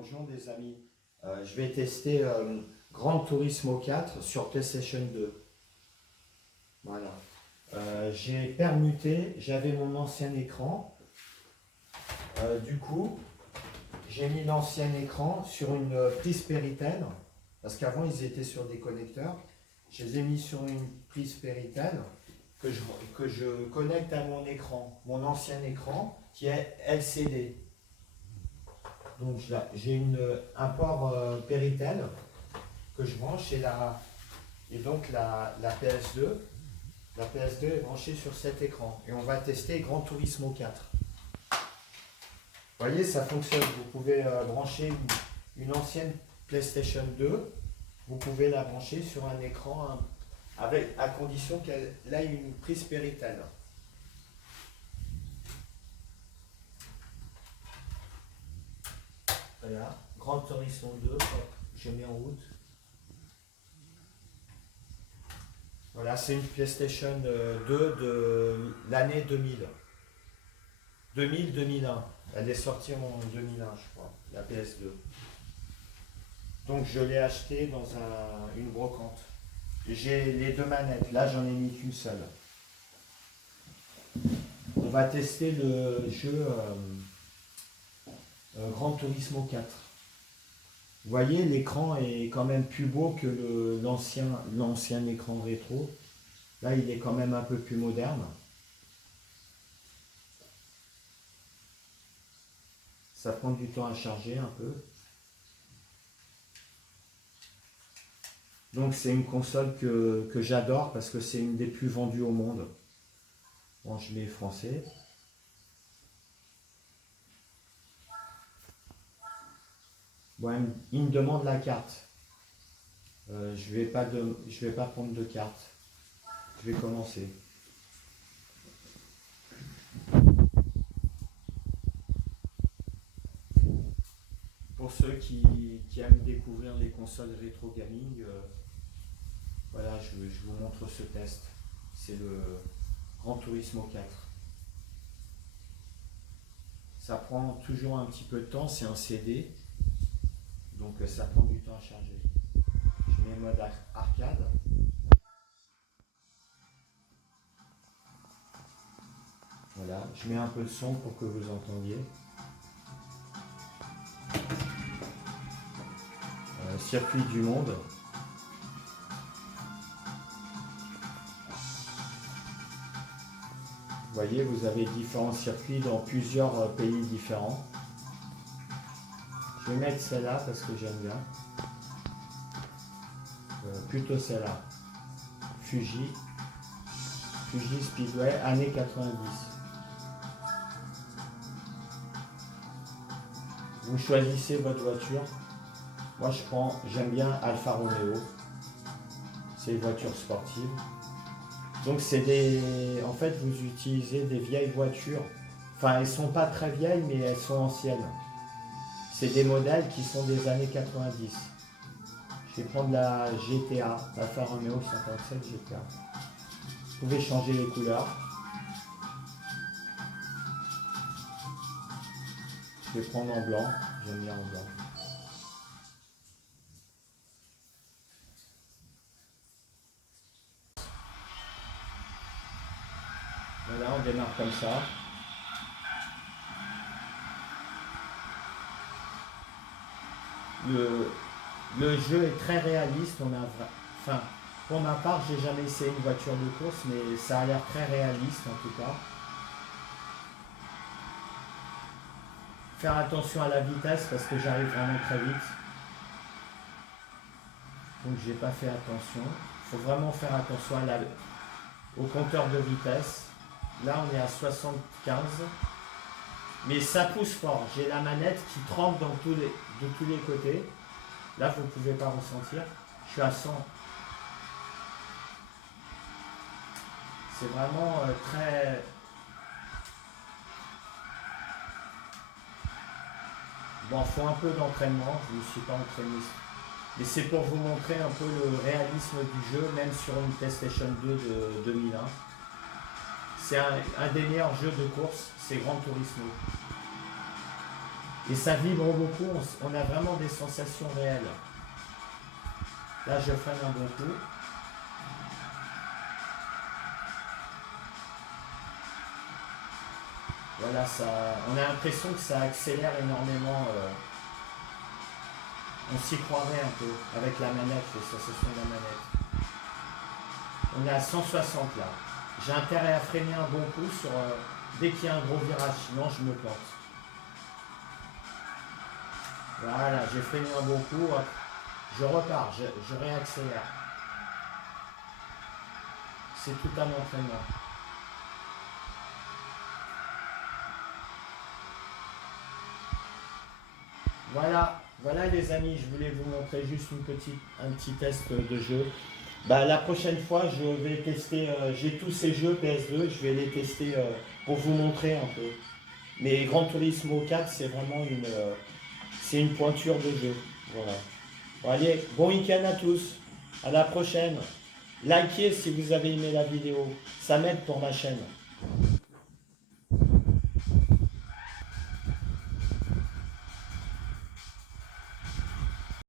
Bonjour des amis. Je vais tester Gran Turismo 4 sur PlayStation 2. Voilà. J'ai permuté, j'avais mon ancien écran. Du coup, j'ai mis l'ancien écran sur une prise Péritel, parce qu'avant ils étaient sur des connecteurs. Je les ai mis sur une prise Péritel que je connecte à mon écran, mon ancien écran qui est LCD. Donc j'ai un port Péritel que je branche et donc la PS2. La PS2 est branchée sur cet écran. Et on va tester Gran Turismo 4. Vous voyez, ça fonctionne. Vous pouvez brancher une ancienne PlayStation 2. Vous pouvez la brancher sur un écran à condition qu'elle ait une prise Péritel. Voilà, Gran Turismo 2, hop, je mets en route. Voilà, c'est une PlayStation 2 de l'année 2000. 2000-2001. Elle est sortie en 2001, je crois, la PS2. Donc je l'ai achetée dans une brocante. J'ai les deux manettes. Là, j'en ai mis qu'une seule. On va tester le jeu Gran Turismo 4. Vous voyez, l'écran est quand même plus beau que l'ancien écran rétro. Là, il est quand même un peu plus moderne. Ça prend du temps à charger un peu. Donc c'est une console que j'adore parce que c'est une des plus vendues au monde. Bon, je mets français. Bon, il me demande la carte. Je vais pas prendre de carte. Je vais commencer. Pour ceux qui aiment découvrir les consoles rétro gaming, voilà, je vous montre ce test. C'est le Gran Turismo 4. Ça prend toujours un petit peu de temps, c'est un CD, donc ça prend du temps à charger. Je mets mode arcade. Voilà, je mets un peu de son pour que vous entendiez. Circuit du monde. Vous voyez, vous avez différents circuits dans plusieurs pays différents. Je vais mettre celle-là parce que j'aime bien. Plutôt celle-là. Fuji Speedway, années 90. Vous choisissez votre voiture. Moi j'aime bien Alfa Romeo. C'est une voiture sportive. Donc en fait vous utilisez des vieilles voitures. Enfin elles sont pas très vieilles mais elles sont anciennes. C'est des modèles qui sont des années 90. Je vais prendre la GTA, Alfa Romeo 57 GTA. Vous pouvez changer les couleurs. Je vais prendre en blanc, j'aime bien en blanc. Voilà, on démarre comme ça. Le jeu est très réaliste. Enfin, pour ma part, j'ai jamais essayé une voiture de course, mais ça a l'air très réaliste en tout cas. Faire attention à la vitesse parce que j'arrive vraiment très vite. Donc j'ai pas fait attention. Il faut vraiment faire attention au compteur de vitesse. Là on est à 75. Mais ça pousse fort. J'ai la manette qui tremble de tous les côtés. Là vous ne pouvez pas ressentir. Je suis à 100. C'est vraiment très... Bon, il faut un peu d'entraînement. Je ne suis pas entraîné. Mais c'est pour vous montrer un peu le réalisme du jeu, même sur une PlayStation 2 de 2001. C'est un des meilleurs jeux de course, c'est Gran Turismo. Et ça vibre beaucoup, on a vraiment des sensations réelles. Là, je freine un bon coup. Voilà, ça, on a l'impression que ça accélère énormément. On s'y croirait un peu avec la manette, les sensations de la manette. On est à 160 là. J'ai intérêt à freiner un bon coup sur, dès qu'il y a un gros virage, sinon je me plante. Voilà, j'ai freiné un bon coup, hop. Je repars, je réaccélère. C'est tout un entraînement. Voilà, voilà les amis, je voulais vous montrer juste un petit test de jeu. Bah, la prochaine fois, je vais tester, j'ai tous ces jeux PS2, je vais les tester pour vous montrer un peu. Mais Gran Turismo 4, c'est vraiment c'est une pointure de jeu. Voilà. Bon, allez, bon week-end à tous. À la prochaine. Likez si vous avez aimé la vidéo. Ça m'aide pour ma chaîne.